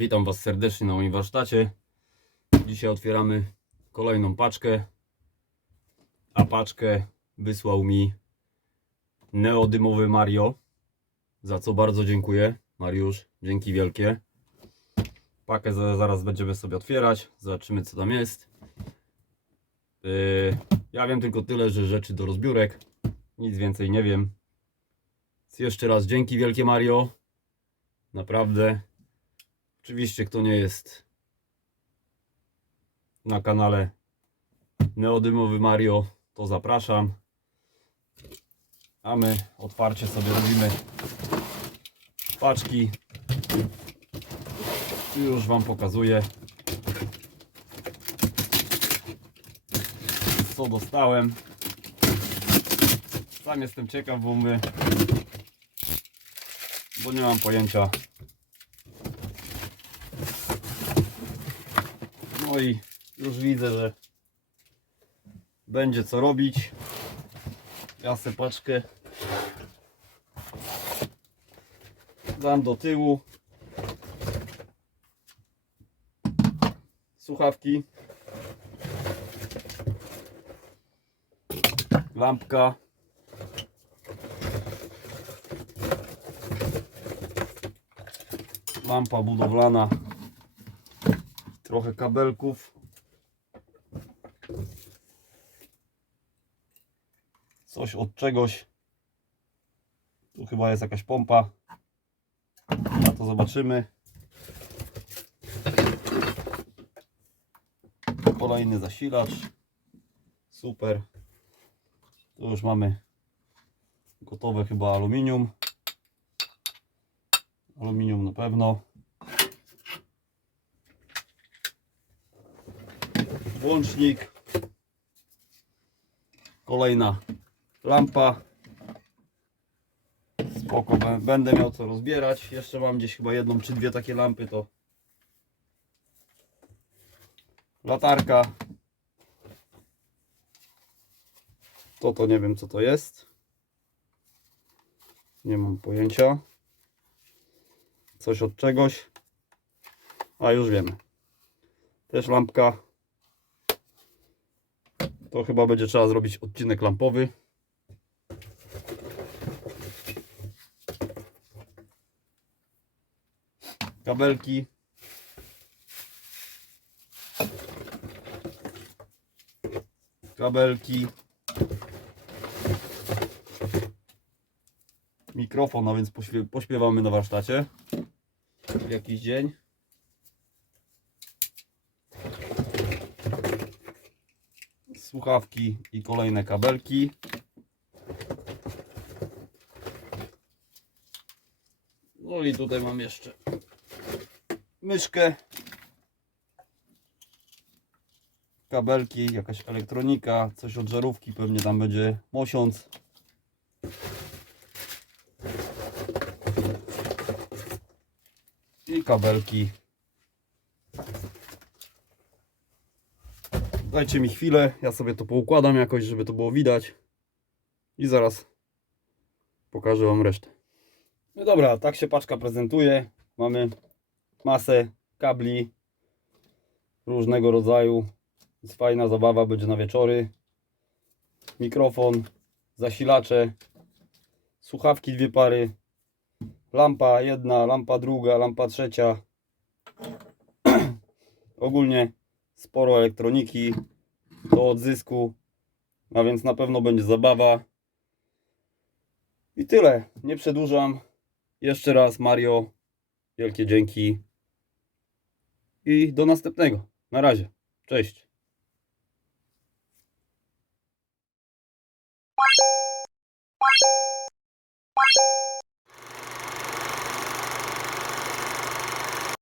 Witam Was serdecznie na moim warsztacie. Dzisiaj otwieramy kolejną paczkę. A paczkę wysłał mi neodymowy Mario. Za co bardzo dziękuję. Mariusz, dzięki wielkie. Pakę za- zaraz będziemy sobie otwierać. Zobaczymy co tam jest. Yy, ja wiem tylko tyle, że rzeczy do rozbiórek. Nic więcej nie wiem. Jeszcze raz dzięki wielkie Mario. Naprawdę. Oczywiście, kto nie jest na kanale Neodymowy Mario, to zapraszam. A my otwarcie sobie robimy paczki. Już Wam pokazuję, co dostałem. Sam jestem ciekaw, bo my, bo nie mam pojęcia, No i już widzę, że będzie co robić. Ja paczkę dam do tyłu. Słuchawki. Lampka. Lampa budowlana trochę kabelków. Coś od czegoś. Tu chyba jest jakaś pompa. A to zobaczymy. Kolejny zasilacz. Super. Tu już mamy gotowe chyba aluminium. Aluminium na pewno. Włącznik, kolejna lampa. Spoko, bę- będę miał co rozbierać. Jeszcze mam gdzieś chyba jedną czy dwie takie lampy, to latarka. To to nie wiem co to jest. Nie mam pojęcia. Coś od czegoś. A już wiemy. Też lampka. To chyba będzie trzeba zrobić odcinek lampowy. Kabelki. Kabelki. Mikrofon, a więc pośpie- pośpiewamy na warsztacie. W jakiś dzień. Słuchawki i kolejne kabelki. No i tutaj mam jeszcze myszkę, kabelki, jakaś elektronika, coś od żarówki, pewnie tam będzie mosiąc. I kabelki Dajcie mi chwilę, ja sobie to poukładam jakoś, żeby to było widać. I zaraz pokażę Wam resztę. No dobra, tak się paczka prezentuje. Mamy masę kabli różnego rodzaju. Jest fajna zabawa, będzie na wieczory. Mikrofon, zasilacze, słuchawki dwie pary, lampa jedna, lampa druga, lampa trzecia. Ogólnie sporo elektroniki do odzysku, a więc na pewno będzie zabawa. I tyle, nie przedłużam. Jeszcze raz Mario, wielkie dzięki i do następnego. Na razie, cześć.